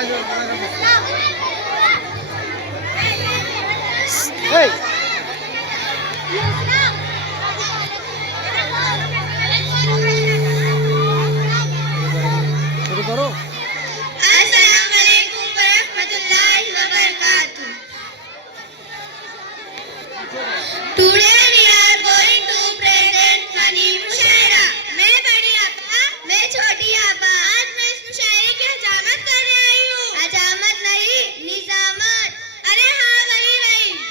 शुरू करो। अस्सलाम वालेकुम वरहमतुल्लाहि वबरकातुह। Today we are going to present funny मुशायरा। मैं बड़ी आपा, मैं छोटी आपा। आज मैं इस मुशायरे की हजामत करने आई हूँ। हजामत नहीं, निजामत। अरे हाँ, वही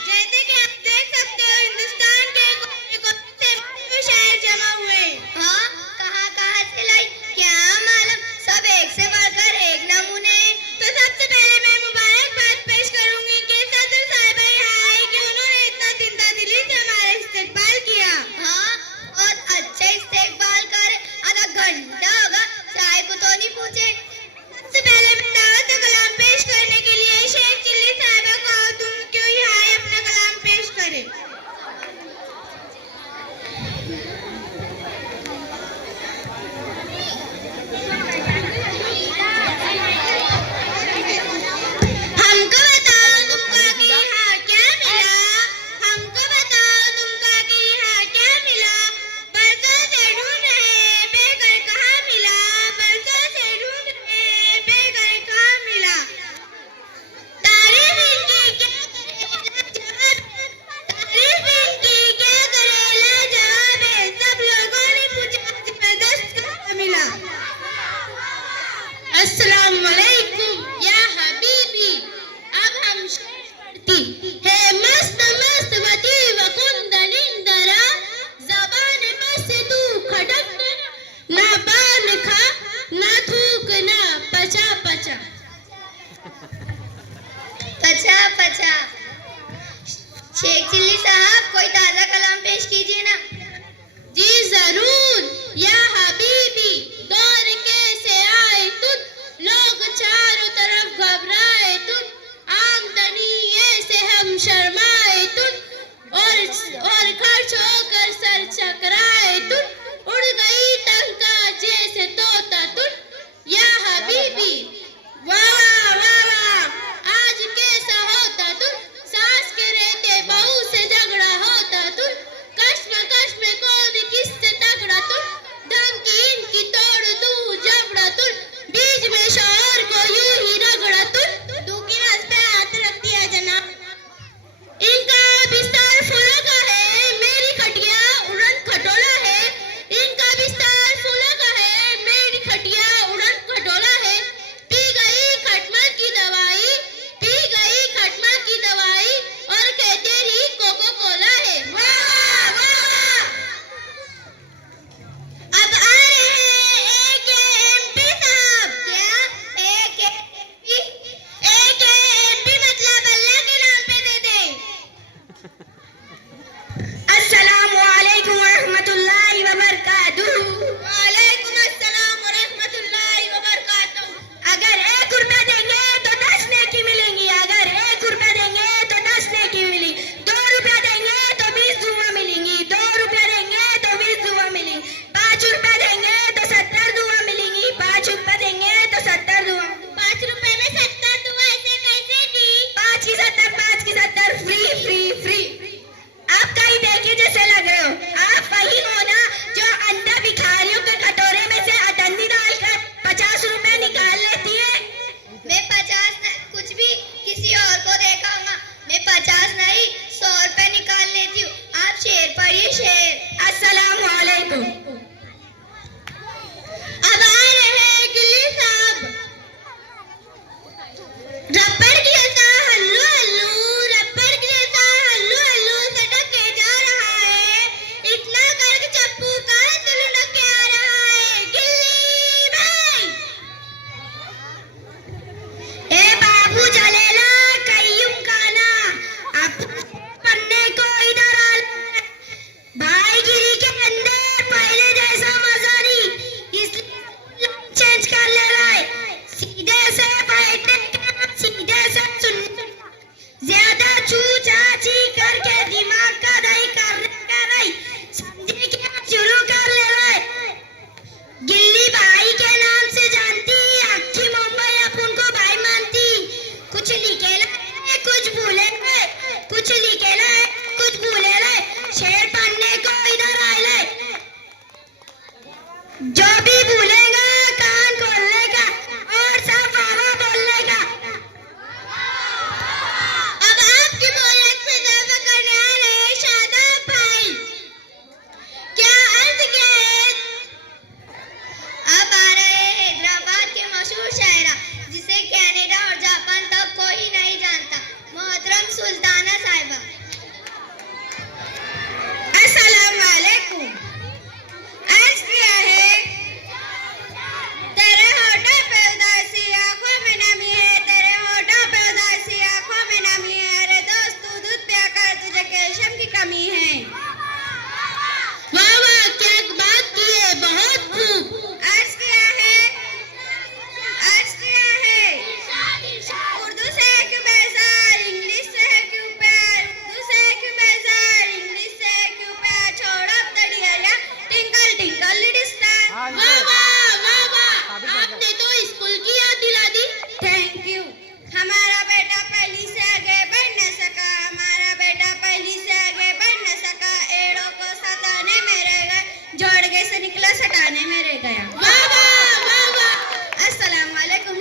जैसे कि आप देख सकते हो, हिंदुस्तान के कोने-कोने से मुशायर जमा हुए। हाँ, कहाँ से लाई क्या मालूम, सब एक से बढ़कर एक नमूने। तो सबसे पहले मैं मुबारकबाद पेश करूंगी कि सदर साहिबा यहाँ आई कि उन्होंने इतना जिंदा दिली से हमारा इस्तेकबाल किया। हाँ, और अच्छा इस्तेकबाल करे, आधा घंटा होगा, चाय को तो नहीं पूछे। सबसे पहले मैं दावत कलाम पेश करने के लिए शेख चिल्ली साहिबा को तुम क्यों यहाँ आए अपना कलाम पेश करें। हमको बताओ तुमका कि यहाँ क्या मिला, हमको बताओ तुमका कि यहाँ क्या मिला। बरसों से ढूंढ रहे बेघर कहाँ मिला, बरसों से ढूंढ रहे बेघर कहाँ मिला। तारीफ इनकी क्या करेला जवाब, तारीफ इनकी क्या करेला जवाब है। सब लोगों ने पूछा जबरदस्त कहाँ मिला। अस्सलाम वालेकुम या हबीबी। अब हम शेर पढ़ती है। मस्त मस्त वती वकुंदलिंदरा, ज़बान मस्त तू खड़क ना पान खा ना थूक ना पचा पचा पचा पचा। शेख चिल्ली साहब कोई ताज़ा कलाम पेश कीजिए ना। जी जरूर या हबीबी। दौर कैसे आए तुझ, लोग चारों तरफ घबराए तुझ, आमदनी ऐसे हम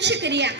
शुक्रिया।